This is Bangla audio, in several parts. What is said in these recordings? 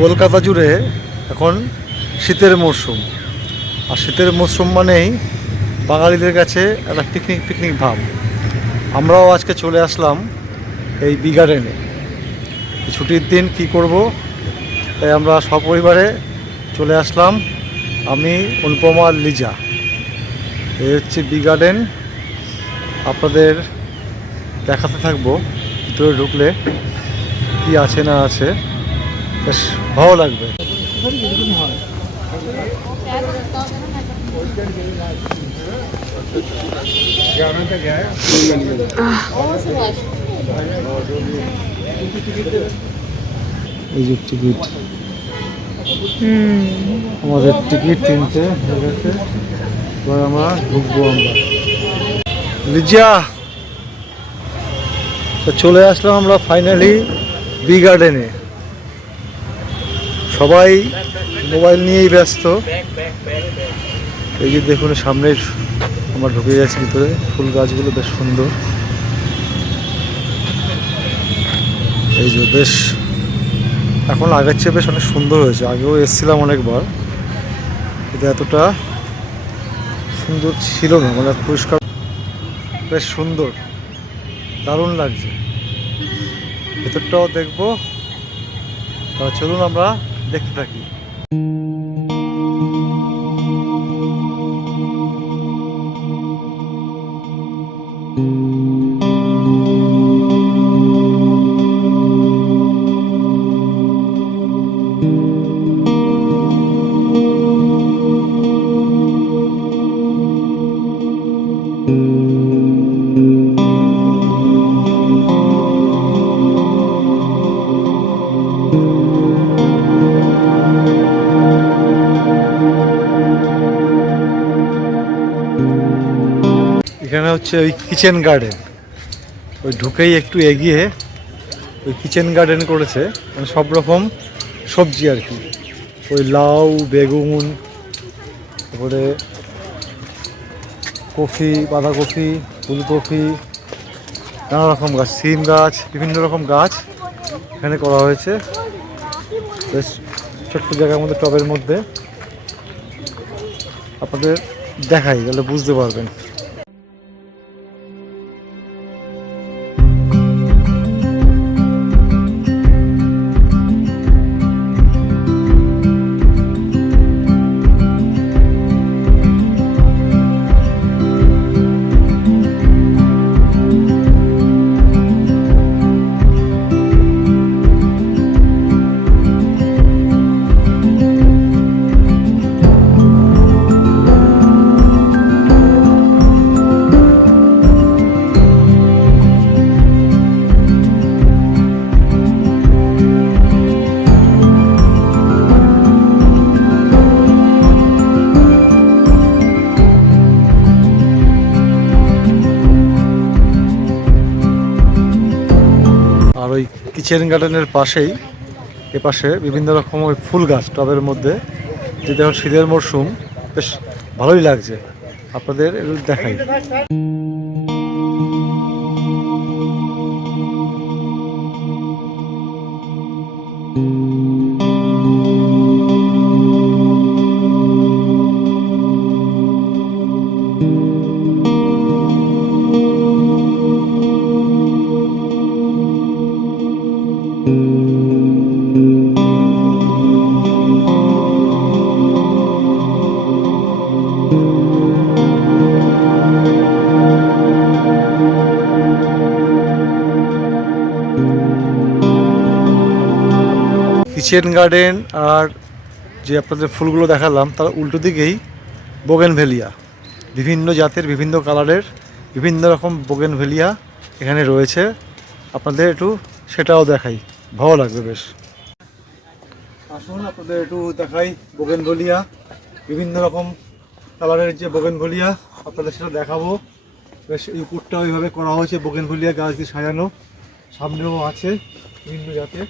কলকাতা জুড়ে এখন শীতের মরশুম, আর শীতের মরশুম মানেই বাঙালিদের কাছে একটা পিকনিক পিকনিক ভাব। আমরাও আজকে চলে আসলাম এই বি গার্ডেনে। ছুটির দিন কি করব, তাই আমরা সপরিবারে চলে আসলাম। আমি, অনুপমা আর লিজা। এই হচ্ছে বি গার্ডেন, আপনাদের দেখাতে থাকবো ভিতরে ঢুকলে কি আছে না আছে, বেশ ভালো লাগবে। এই যে টিকিট, আমাদের টিকিট কিনতে হয়ে গেছে, এবার আমরা ঢুকবো। আমরা লিজা তো চলে আসলাম আমরা ফাইনালি বি গার্ডেনে। সবাই মোবাইল নিয়েই ব্যস্ত। এই যে দেখুন সামনে আমরা ঢুকে গেছি ভিতরে, ফুল গাছগুলো বেশ সুন্দর। এই যে বেশ এখন আগের চেয়ে বেশ অনেক সুন্দর হয়েছে। আগেও এসেছিলাম অনেকবার, কিন্তু এতটা সুন্দর ছিল না, মানে পরিষ্কার, বেশ সুন্দর, দারুণ লাগছে। ভেতরটাও দেখবো, চলুন আমরা দেখতে থাকি। এখানে হচ্ছে ওই কিচেন গার্ডেন, ওই ঢুকেই একটু এগিয়ে ওই কিচেন গার্ডেন করেছে, মানে সব রকম সবজি আর কি। ওই লাউ, বেগুন, তারপরে কফি, বাঁধাকপি, ফুলকপি, নানা রকম গাছ, সিম গাছ, বিভিন্ন রকম গাছ এখানে করা হয়েছে। বেশ ছোট্ট জায়গার মধ্যে, টবের মধ্যে। আপনাদের দেখাই, তাহলে বুঝতে পারবেন। আর ওই কিচেন গার্ডেনের পাশেই, এপাশে বিভিন্ন রকম ওই ফুল গাছ টবের মধ্যে, যেটা এখন শীতের মরশুম, বেশ ভালোই লাগছে। আপনাদের দেখাই। কিচেন গার্ডেন আর যে আপনাদের ফুলগুলো দেখালাম, তার উল্টো দিকেই বোগেনভেলিয়া, বিভিন্ন জাতের, বিভিন্ন কালারের, বিভিন্ন রকম বোগেনভেলিয়া এখানে রয়েছে। আপনাদের একটু সেটাও দেখাই, ভালো লাগবে বেশ। আসুন আপনাদের একটু দেখাই বোগেনভেলিয়া, বিভিন্ন রকম কালারের যে বোগেনভেলিয়া, আপনাদের সেটা দেখাবো। বেশ এই উপরটা ওইভাবে করা হয়েছে, বোগেনভেলিয়া গাছ দিয়ে সাজানো। সামনেও আছে বিভিন্ন জাতের,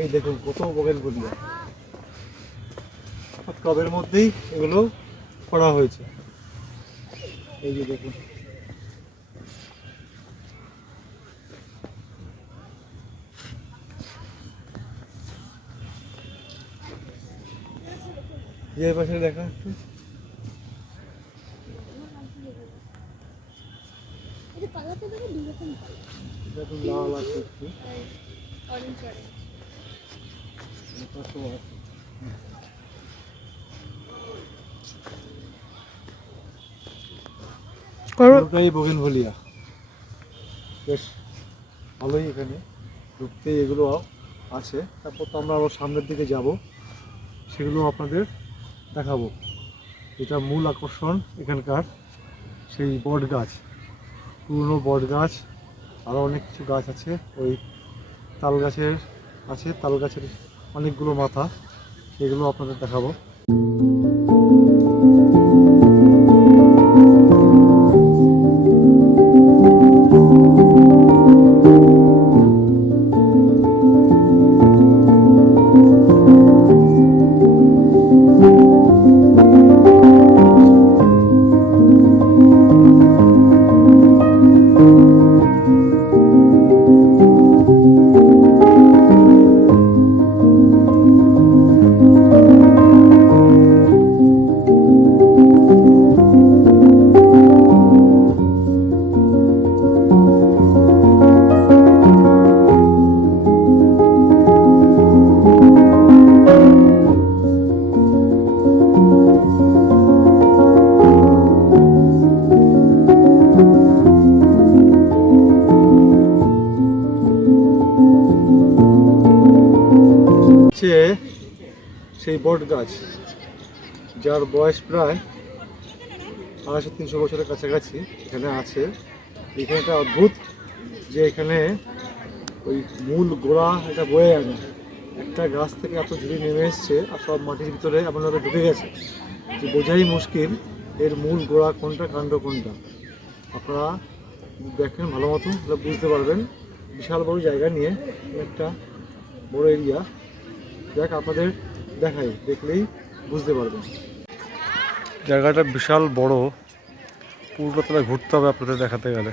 এই দেখুন কত বোগেনভেলিয়া, টবের মধ্যেই এগুলো করা হয়েছে। এই যে দেখুন, এই পাশে দেখা একটু লাল আছে একটু পুরোটাই বোগেনভেলিয়া। বেশ ভালোই এখানে ঢুকতে এগুলো আছে। তারপর তো আমরা আবার সামনের দিকে যাব, সেগুলো আপনাদের দেখাবো। এটা মূল আকর্ষণ এখানকার সেই বট গাছ, পুরনো বট গাছ, আরও অনেক কিছু গাছ আছে। ওই তাল গাছের আছে, তাল গাছের অনেকগুলো মাথা, সেগুলো আপনাদের দেখাবো। সেই বট গাছ যার বয়স প্রায় 250-300 বছরের কাছাকাছি এখানে আছে। এখানে একটা অদ্ভুত যে এখানে ওই মূল গোড়া এটা বয়ে আনে, একটা গাছ থেকে এত ঝুড়ি নেমে এসছে আর সব মাটির ভিতরে এমনভাবে ঢুকে গেছে যে বোঝাই মুশকিল এর মূল গোড়া কোনটা, কাণ্ড কোনটা। আপনারা দেখেন ভালো মতো বুঝতে পারবেন। বিশাল বড় জায়গা নিয়ে একটা বড় এরিয়া। দেখ আপনাদের দেখাই, দেখলেই বুঝতে পারবেন। জায়গাটা বিশাল বড়, পুরোটা তাহলে ঘুরতে হবে আপনাদের দেখাতে গেলে।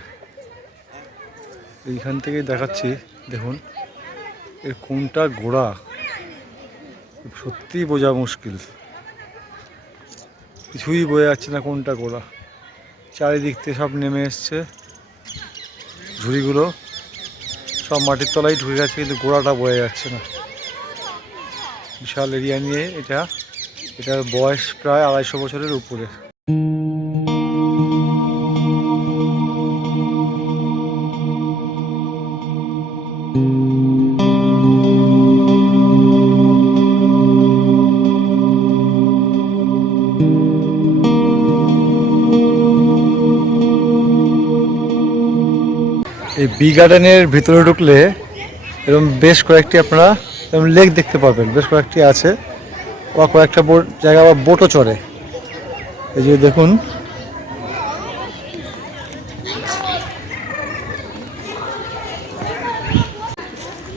এইখান থেকেই দেখাচ্ছি, দেখুন এর কোনটা গোড়া সত্যিই বোঝা মুশকিল, কিছুই বোঝা যাচ্ছে না কোনটা গোড়া। চারিদিক থেকে সব নেমে এসছে, ঝুড়িগুলো সব মাটির তলায় ঢুকে গেছে, কিন্তু গোড়াটা বোঝা যাচ্ছে না। বিশাল এরিয়া নিয়ে এটার বয়স প্রায় 250 বছরের উপরে। এই বি গার্ডেনের ভিতরে ঢুকলে এরকম বেশ কয়েকটি আপনারা এরকম লেক দেখতে পাবেন, বেশ কয়েকটি আছে। বা কয়েকটা জায়গা আবার বোটও চড়ে। এই যে দেখুন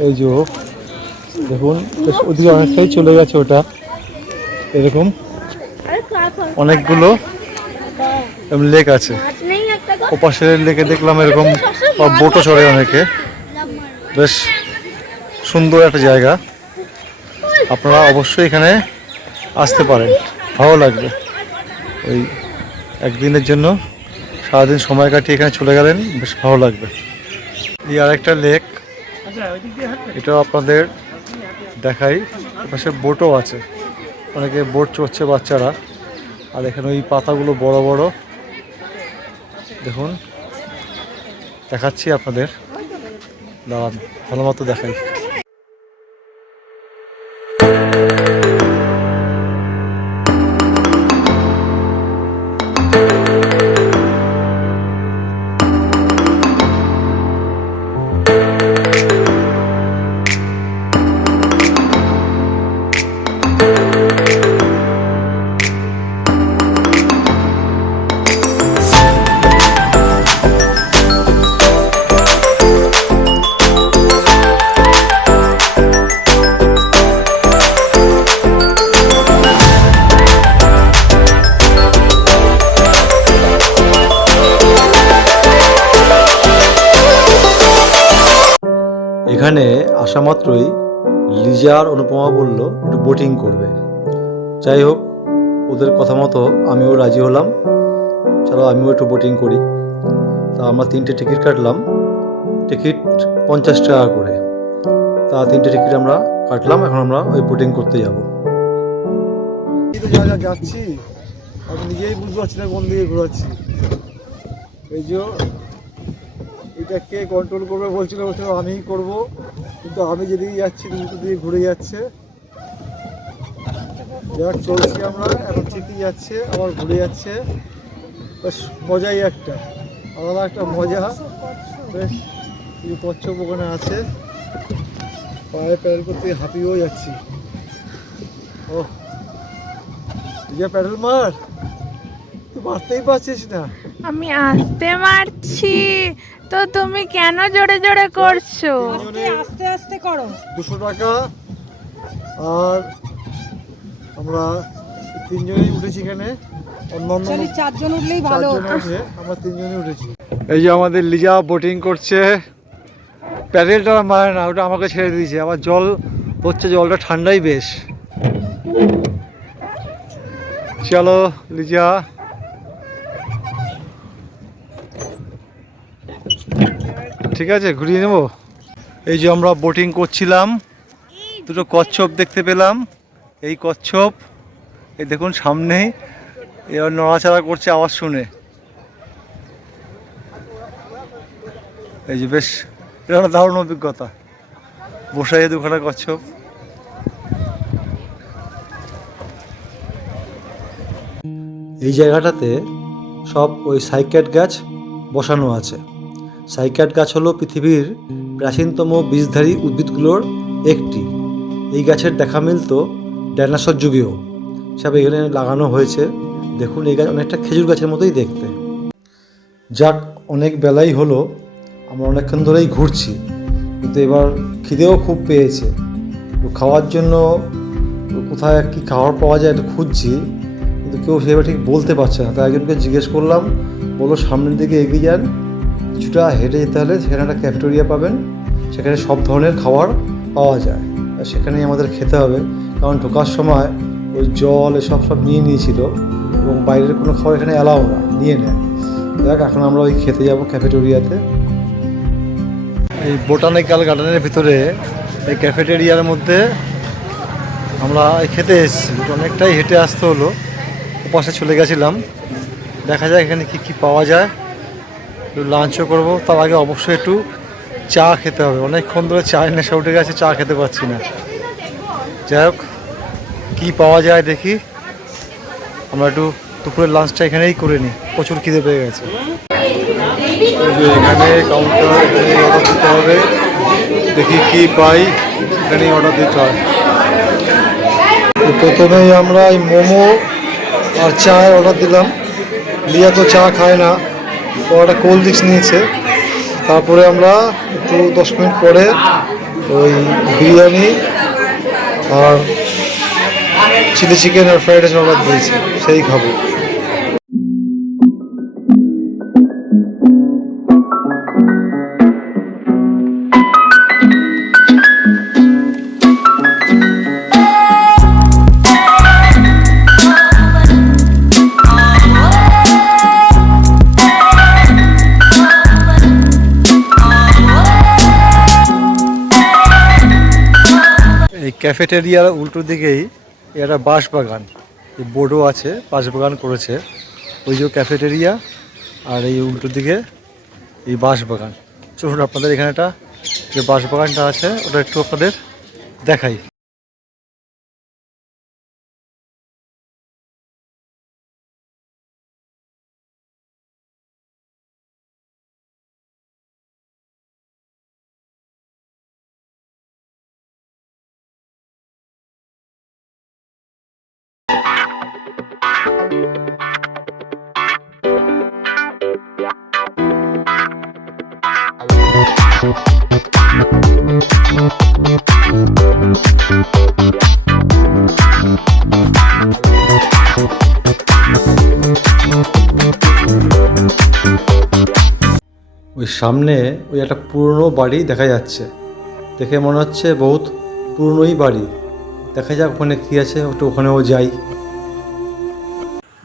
এই যে দেখুন ওদিকে অনেকটাই চলে গেছে ওটা, এরকম অনেকগুলো লেক আছে। ওপাশের লেকে দেখলাম এরকম বোটও চড়ে অনেকে, বেশ সুন্দর একটা জায়গা। আপনারা অবশ্যই এখানে আসতে পারেন, ভালো লাগবে। ওই একদিনের জন্য সারাদিন সময় কাটিয়ে এখানে চলে গেলেন, বেশ ভালো লাগবে। এই আরেকটা লেক, এটাও আপনাদের দেখাই। পাশে বোটও আছে, অনেকে বোট চড়ছে বাচ্চারা। আর এখানে ওই পাতাগুলো বড় বড়, দেখুন দেখাচ্ছি আপনাদের, দাঁড়ান ভালো মতো দেখাই। এখানে আসা মাত্রই লিজা আর অনুপমা বলল একটু বোটিং করবে। যাই হোক, ওদের কথা মতো আমিও রাজি হলাম, চলো আমিও একটু বোটিং করি। তা আমরা 3টে টিকিট কাটলাম, টিকিট 50 টাকা করে। তা 3টে টিকিট আমরা কাটলাম, এখন আমরা ওই বোটিং করতে যাবো। যাচ্ছি আমি নিজেই বুঝতে পারছি না কোন দিকে ঘোরাচ্ছি। এই যে এটা কে কন্ট্রোল করবে বলছিল আমিই করব, কিন্তু আমি যেদিকে যাচ্ছি দুটো দিকে ঘুরে যাচ্ছে। যাক চলছি আমরা, এখন ঠিকই যাচ্ছে আবার ঘুরে যাচ্ছে, বেশ মজাই একটা, আলাদা একটা মজা। বেশ কিছু কচ্ছপ ওখানে আছে, পায়ে প্যাডেল করতে হাঁপিয়েও যাচ্ছি। ও প্যাডেল মার, তুই মারতেই পারছিস না। আমি আসতে মারছি তো তুমি কেন জোরে জোরে করছো? আস্তে আস্তে করো। 200 টাকা। আর আমরা 3 জনেই উঠেছি এখানে, অন্য 4 জন উঠলেই ভালো। আমরা 3 জনই উঠেছি। এই যে আমাদের লিজা বোটিং করছে, প্যাডেলটা মারে না, ওটা আমাকে ছেড়ে দিয়েছে। আবার জল পড়ছে, জলটা ঠান্ডাই বেশ। চলো লিজা। ঠিক আছে, ঘুরিয়ে নেব। এই যে আমরা বোটিং করছিলাম, দুটো কচ্ছপ দেখতে পেলাম। এই কচ্ছপ এই দেখুন সামনেই, এবার নড়াচড়া করছে আওয়াজ শুনে। এই যে বেশ, এটা একটা দারুণ অভিজ্ঞতা, বসাই দুখানা কচ্ছপ। এই জায়গাটাতে সব ওই সাইক্যাড গাছ বসানো আছে। সাইক্যাড গাছ হলো পৃথিবীর প্রাচীনতম বীজধারী উদ্ভিদগুলোর একটি। এই গাছের দেখা মিলত ডাইনোসর যুগেও, সব এখানে লাগানো হয়েছে। দেখুন এই গাছ অনেকটা খেজুর গাছের মতোই দেখতে। যাক, অনেক বেলাই হলো, আমরা অনেকক্ষণ ধরেই ঘুরছি, কিন্তু এবার খিদেও খুব পেয়েছে। তো খাওয়ার জন্য কোথায় কী খাবার পাওয়া যায় একটু খুঁজছি, কিন্তু কেউ সেভাবে ঠিক বলতে পারছে না। তাই একজনকে জিজ্ঞেস করলাম, বললো সামনের দিকে এগিয়ে যান, কিছুটা হেঁটে যেতে হলে সেখানে একটা ক্যাফেটেরিয়া পাবেন, সেখানে সব ধরনের খাবার পাওয়া যায়, আর সেখানেই আমাদের খেতে হবে। কারণ ঢোকার সময় ওই জল এসব নিয়ে নিয়েছিল, এবং বাইরের কোনো খাবার এখানে অ্যালাউ না, নিয়ে নেয়। দেখ এখন আমরা ওই খেতে যাব ক্যাফেটেরিয়াতে। এই বোটানিক্যাল গার্ডেনের ভিতরে এই ক্যাফেটেরিয়ার মধ্যে আমরা খেতে এসেছি। অনেকটাই হেঁটে আসতে হলো, ওপাশে চলে গেছিলাম। দেখা যাক এখানে কি কি পাওয়া যায়, একটু লাঞ্চও করবো। তার আগে অবশ্যই একটু চা খেতে হবে, অনেকক্ষণ ধরে চায়ের নেশা উঠে গেছে, চা খেতে পারছি না। যাই হোক কী পাওয়া যায় দেখি। আমরা একটু দুপুরের লাঞ্চটা এখানেই করে নিই, প্রচুর খিদে পেয়ে গেছে। এখানে কাউন্টার, এখানে অর্ডার দিতে হবে, দেখি কি পাই, এখানেই অর্ডার দিতে হয়। প্রথমেই আমরা এই মোমো আর চায়ের অর্ডার দিলাম। লিয়া তো চা খায় না, তো একটা কোল্ড ড্রিঙ্কস নিয়েছে। তারপরে আমরা একটু 10 মিনিট পরে ওই বিরিয়ানি আর চিলি চিকেন আর ফ্রাইড রাইস অর্ডার দিয়েছি, সেই খাবো। এই ক্যাফেটেরিয়ার উল্টো দিকেই একটা বাঁশ বাগান, এই বোর্ডও আছে, বাঁশ বাগান করেছে। ওই যে ক্যাফেটেরিয়া, আর এই উল্টো দিকে এই বাঁশ বাগান। চলুন আপনাদের এখানেটা যে বাঁশ বাগানটা আছে ওটা একটু আপনাদের দেখাই। ওই সামনে ওই একটা পুরনো বাড়ি দেখা যাচ্ছে, দেখে মনে হচ্ছে বহুত পুরনোই বাড়ি। দেখা যাক ওখানে কী আছে, একটু ওখানেও যাই।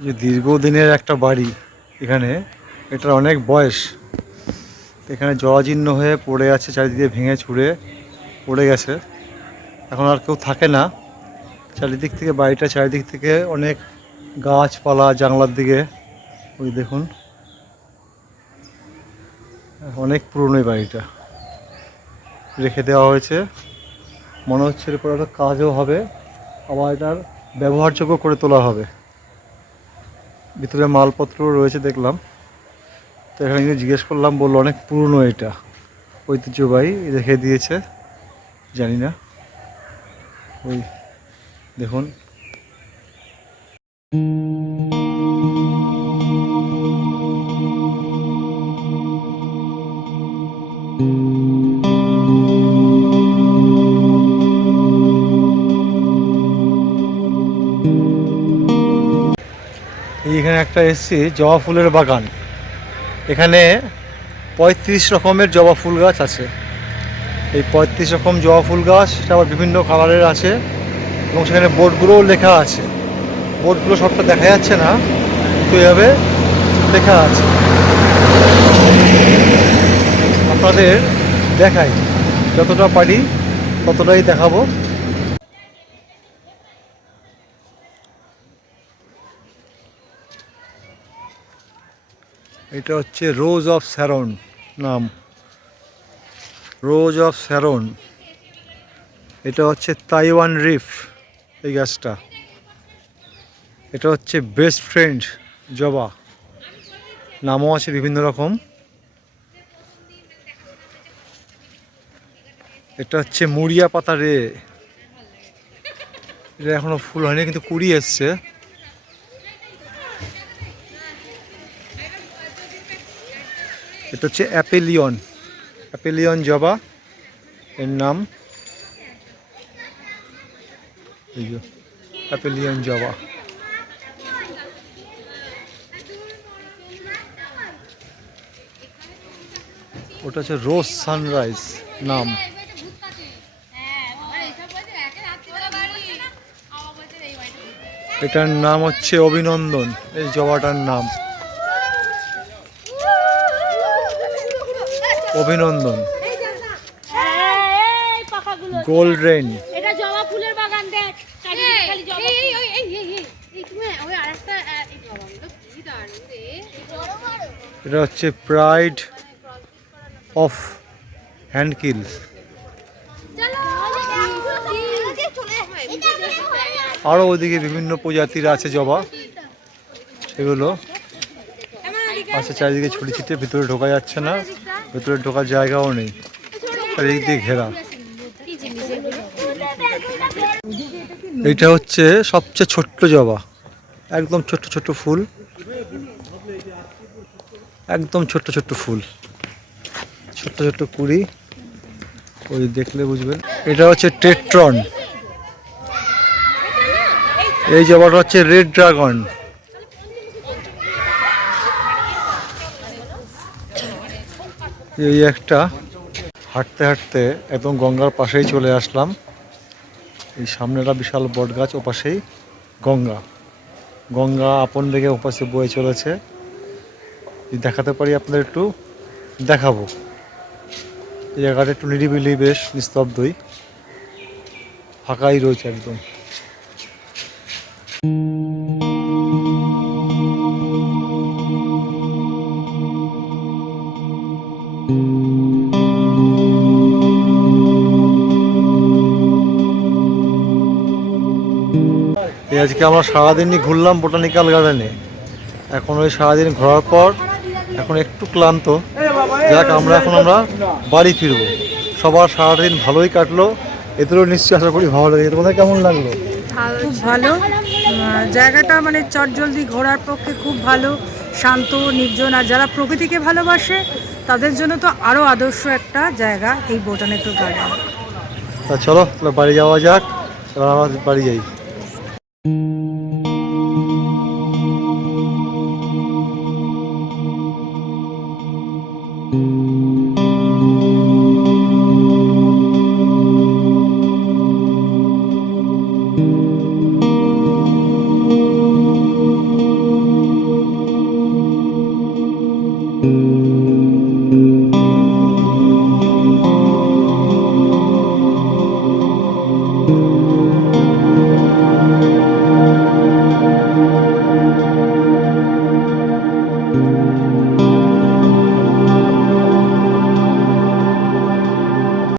যে দীর্ঘদিনের একটা বাড়ি এখানে, এটার অনেক বয়স। এখানে জরাজীর্ণ হয়ে পড়ে আছে, চারিদিকে ভেঙে চুরে পড়ে গেছে, এখন আর কেউ থাকে না। চারিদিক থেকে বাড়িটা, চারিদিক থেকে অনেক গাছপালা, জানলার দিকে ওই দেখুন, অনেক পুরনো এই বাড়িটা রেখে দেওয়া হয়েছে। মনে হচ্ছে এরপর একটা কাজও হবে, আবার এটার ব্যবহারযোগ্য করে তোলা হবে। ভিতরে মালপত্র রয়েছে দেখলাম, তো এখানে গিয়ে জিজ্ঞেস করলাম, বললো অনেক পুরনো, এটা ঐতিহ্যবাহী রেখে দিয়েছে, জানি না। ওই দেখুন, এইখানে একটা এসছি জবা ফুলের বাগান। এখানে 35 রকমের জবা ফুল গাছ আছে। এই 35 রকম জবা ফুল গাছ, সেটা আবার বিভিন্ন কালারের আছে, এবং সেখানে বোর্ডগুলোও লেখা আছে। বোর্ডগুলো সবটা দেখা যাচ্ছে না, কিন্তু এভাবে লেখা আছে। আপনাদের দেখাই, যতটা পারি ততটাই দেখাবো। এটা হচ্ছে রোজ অফ স্যারন নাম, রোজ অফ স্যারন। এটা হচ্ছে তাইওয়ান রিফ এই গাছটা। এটা হচ্ছে বেস্ট ফ্রেন্ড জবা, নামও আছে বিভিন্ন রকম। এটা হচ্ছে মুড়িয়া পাতা রে, এটা এখনো ফুল হয়নি কিন্তু কুড়ি এসছে। এটা হচ্ছে অ্যাপেলিয়ন, অ্যাপেলিয়ন জবা এর নাম, এই যে অ্যাপেলিয়ন জবা। ওটা হচ্ছে রোজ সানরাইজ নাম। এটার নাম হচ্ছে অভিনন্দন, এই জবাটার নাম অভিনন্দন। গোল্ড রেন, এটা জবা ফুলের বাগান দেখ। এটা হচ্ছে প্রাইড অফ হ্যান্ডকিল। আরও ওইদিকে বিভিন্ন প্রজাতির আছে জবা, সেগুলো আছে চারিদিকে ছড়ি ছিটে, ভিতরে ঢোকা যাচ্ছে না, ভিতরে ঢোকার জায়গাও নেই, চারিদিক দিয়ে ঘেরা। এইটা হচ্ছে সবচেয়ে ছোট্ট জবা, একদম ছোট্ট ছোট্ট ফুল, একদম ছোট্ট ছোট্ট ফুল, ছোট্ট ছোট্ট কুড়ি, ওই দেখলে বুঝবেন। এটা হচ্ছে টেট্রন, এই জবাটা হচ্ছে রেড ড্রাগন। এই একটা হাঁটতে হাঁটতে একদম গঙ্গার পাশেই চলে আসলাম। এই সামনেটা বিশাল বট গাছ, ওপাশেই গঙ্গা, গঙ্গা আপন বেগে ওপাশে বয়ে চলেছে। দেখাতে পারি আপনাদের, একটু দেখাবো। এই জায়গাটা একটু নিরিবিলি, বেশ নিস্তব্ধই, ফাঁকাই রয়েছে একদম। আজকে আমরা সারাদিনই ঘুরলাম বোটানিক্যাল গার্ডেনে। এখন ওই সারাদিন ঘোরার পর এখন একটু ক্লান্ত, যাক আমরা বাড়ি ফিরবো। সবার সারাদিন ভালোই কাটলো, এদেরও নিশ্চয়ই আশা করি ভালো লাগে। তোমাদের কেমন লাগলো? খুব ভালো জায়গাটা, মানে চটজলদি ঘোরার পক্ষে খুব ভালো, শান্ত নির্জন। আর যারা প্রকৃতিকে ভালোবাসে তাদের জন্য তো আরও আদর্শ একটা জায়গা এই বোটানিক্যাল গার্ডেন। তা চলো তাহলে বাড়ি যাওয়া যাক, এবার আমরা বাড়ি যাই। you.